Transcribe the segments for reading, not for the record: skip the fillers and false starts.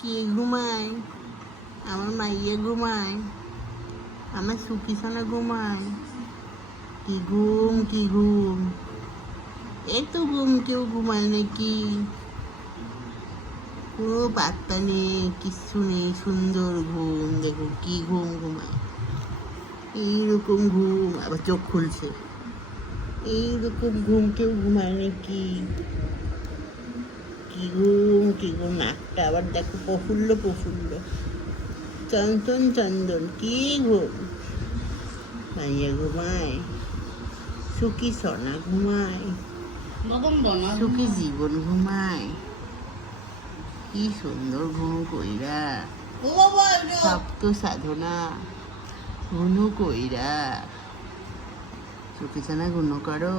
কে ঘুমায়? আমার মাইয়া ঘুমায়, আমার সুখী সোনা ঘুমায়। কি ঘুম, কি ঘুম! এই তো ঘুম, কেউ ঘুমায় নাকি? কোনো পাত্তা নেই, কিচ্ছু নেই, সুন্দর ঘুম। দেখো কি ঘুম ঘুমায়, এইরকম ঘুম। আবার চোখ খুলছে। এইরকম ঘুম কেউ ঘুমায় নাকি? কি ঘুম, কি ঘুম! নাকটা আবার দেখো প্রফুল্ল প্রফুল্ল, চন্দন চন্দন। কি ঘুম! মাইয়া ঘুমায়, সুখী সোনা ঘুমায়, সুখী জীবন ঘুমায়। কি সুন্দর ঘুম কইরা, সপ্ত সাধনা ঘুনু কইরা। সুখী সোনা ঘুনু করো,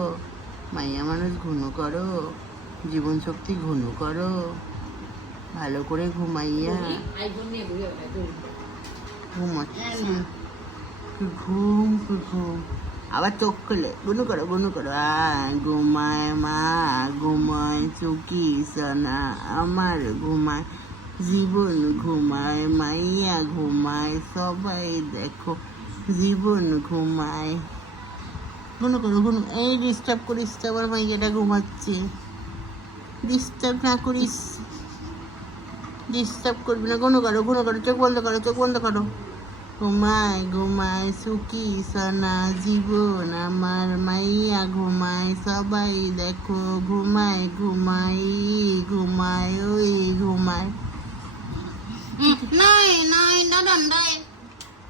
মাইয়া মানুষ ঘুনু করো, জীবন শক্তি ঘুনু করো, ভালো করে ঘুমাইয়া ঘুমাচ্ছি। ঘুম ঘুম, আবার চোখ খুলে গুনু করো গুনু করো। ঘুমায় মা, ঘুমায় চুকি সোনা আমার, ঘুমায় জীবন, ঘুমায় মাইয়া, ঘুমায় সবাই দেখো জীবন ঘুমায়। গুনু করো গুনু। এই ডিস্টার্ব করিস তো, আবার মাইয়াটা ঘুমাচ্ছে। ডিস্টার্ব না করিস, ডিস্টার্ব করবি না। গুনু করো গুনু করো, চোখ বন্ধ করো, চোখ বন্ধ করো। ঘুমায় ঘুমায় সুখী সোনা জীবন আমার, মাইয়া ঘুমায় সবাই দেখো ঘুমায়, ঘুমায় ঘুমায় ওই ঘুমায়।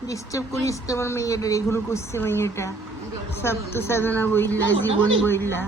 ডিস্টার্ব করিস তো আমার মেয়েটা, এগুলো করছে মেয়েটা। সব তো সাধনা বইলা, জীবন বইলা।